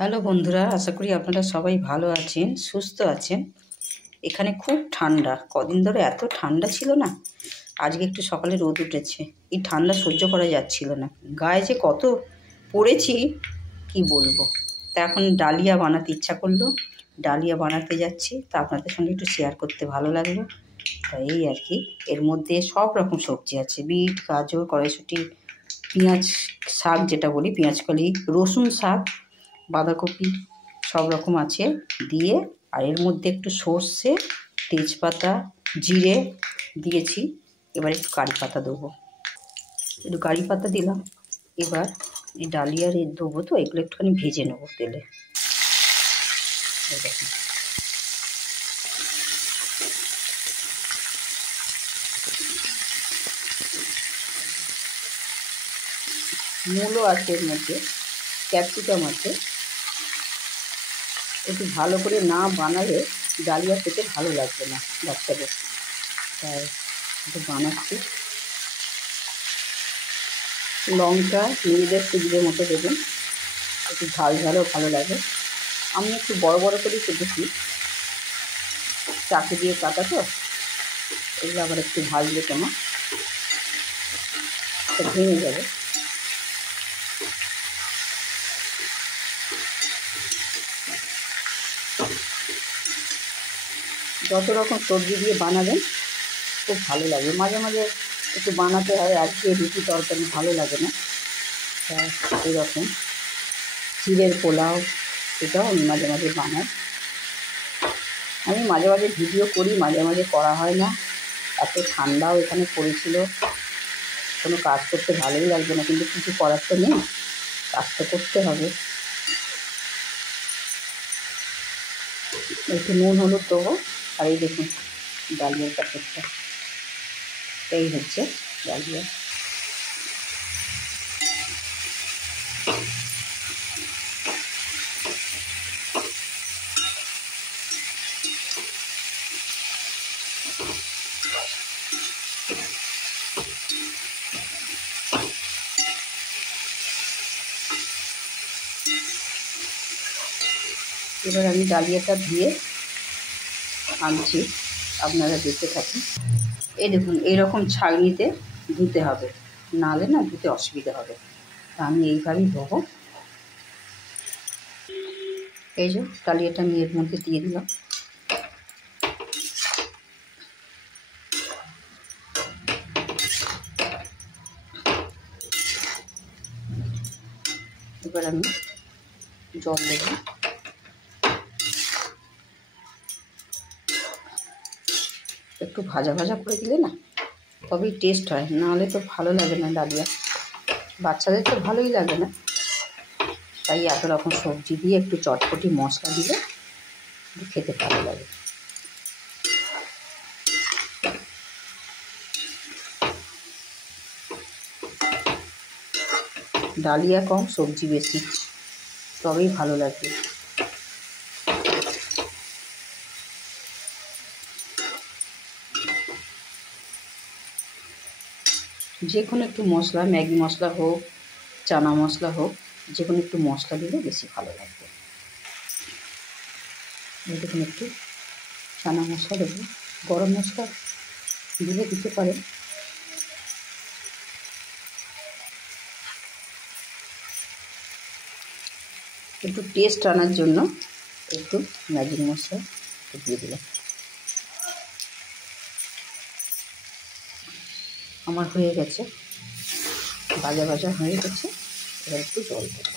Hello বন্ধুরা, আশা করি আপনারা সবাই ভালো আছেন, সুস্থ আছেন। এখানে খুব ঠান্ডা, কদিন ধরে এত ঠান্ডা ছিল না। আজকে একটু সকালে রোদ উঠেছে। এই ঠান্ডা সহ্য করা যাচ্ছিল না, গায়ে যে কত পড়েছি কি বলবো। তা এখন ডালিয়া বানাতে ইচ্ছা করলো, ডালিয়া বানাতে যাচ্ছি। তা আপনাদের সঙ্গে একটু শেয়ার করতে ভালো লাগলো। তা এই আর কি, এর মধ্যে সব রকম সবজি আছে, বিট, গাজর, কড়াইশুঁটি, পেঁয়াজ শাক যেটা বলি, পেঁয়াজকলি, রসুন শাক, বাঁধাকপি, সব রকম আছে দিয়ে। আর এর মধ্যে একটু সর্ষে, তেজপাতা, জিরে দিয়েছি। এবার একটু কারি পাতা দেবো, একটু কারি পাতা দিলাম। এবার এই ডালিয়ার দেবো, তো এগুলো একটুখানি ভেজে নেবো তেলে। দেখুন, মূলো আছে এর মধ্যে, ক্যাপসিকাম আছে। একটু ভালো করে না বানালে ডালিয়া খেতে ভালো লাগবে না বাচ্চাদের, তাই একটু বানাচ্ছি। লঙ্কা নিজেদের সুবিধে মতো দেবেন, একটু ঝাল ঝালও ভালো লাগে। আমি একটু বড় বড় করেই কেটেছি, চাকু দিয়ে কাটা তো, এগুলো আবার একটু ভাজলে কেমন ভেঙে যাবে। যত রকম সবজি দিয়ে বানাবেন খুব ভালো লাগে। মাঝে মাঝে একটু বানাতে হয়, আজকে রুটি তরকারি ভালো লাগে না, এরকম চিড়ের পোলাও, এটাও আমি মাঝে মাঝে বানাই। আমি মাঝে মাঝে ভিডিও করি, মাঝে মাঝে করা হয় না। এত ঠান্ডাও এখানে পড়েছিল, কোনো কাজ করতে ভালোই লাগবে না, কিন্তু কিছু করার তো নেই, কাজ তো করতে হবে। একটু নুন হলুদ দেবো। আর এই দেখুন ডালিয়ার প্যাকেটটা, এই হচ্ছে ডালিয়া। এবার আমি ডালিয়াটা ধুয়ে আনছি, আপনারা দেখতে থাকুন। এই দেখুন, এইরকম ছাঁকনিতে ধুতে হবে, নাহলে না ধুতে অসুবিধা হবে। তা আমি এইভাবেই ধোবো। এই যে ডালিয়াটা আমি এর মধ্যে দিয়ে দিলাম। এবার আমি জল দেব। একটু ভাজা ভাজা করে দিলে না তবেই টেস্ট হয়, নাহলে তো ভালো লাগে না ডালিয়া। বাচ্চাদের তো ভালোই লাগে না, তাই এত রকম সবজি দিয়ে একটু চটপটি মশলা দিলে খেতে ভালো লাগে। ডালিয়া কম, সবজি বেশি, তবেই ভালো লাগবে। যে কোনো একটু মশলা, ম্যাগি মশলা হোক, চানা মশলা হোক, যে কোনো একটু মশলা দিলে বেশি ভালো লাগবে। দেখুন, একটু চানা মশলা দেবো, গরম মশলা দিলে দিতে পারেন। একটু টেস্ট আনার জন্য একটু ম্যাগি মশলা দিয়ে দিলাম। আমার হয়ে গেছে, ভাজা ভাজা হয়ে গেছে। এবার একটু জল দেবো।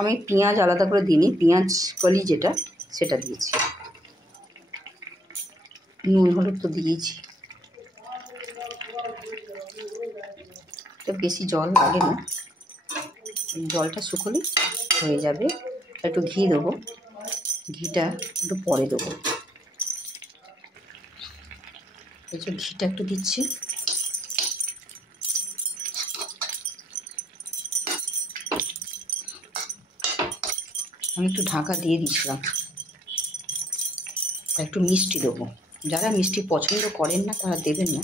আমি পেঁয়াজ আলাদা করে দিইনি, পেঁয়াজ কলি যেটা সেটা দিয়েছি। নুন হলুদ তো দিয়েছি, এটা বেশি জল লাগে না, জলটা শুকোলে হয়ে যাবে। একটু ঘি দেবো, ঘিটা একটু পরে দেবো, এই যে ঘিটা একটু দিচ্ছি। আমি একটু ঢাকা দিয়ে দিচ্ছিলাম। একটু মিষ্টি দেবো, যারা মিষ্টি পছন্দ করেন না তারা দেবেন না,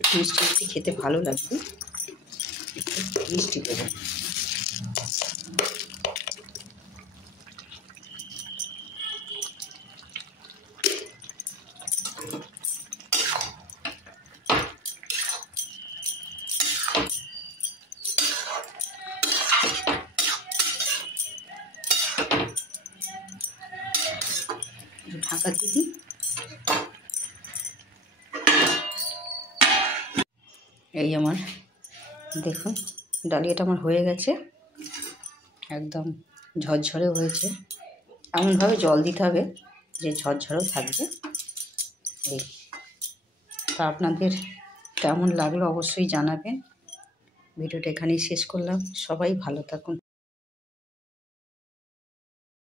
একটু মিষ্টি মিষ্টি খেতে ভালো লাগবে, একটু মিষ্টি দেবো। ঢাকা দিয়ে দিই। এই আমার দেখুন ডালিয়াটা আমার হয়ে গেছে, একদম ঝরঝরে হয়েছে। এমনভাবে জল দিতে হবে যে ঝরঝরেও থাকবে। এই তা আপনাদের কেমন লাগলো অবশ্যই জানাবেন। ভিডিওটা এখানেই শেষ করলাম, সবাই ভালো থাকুন।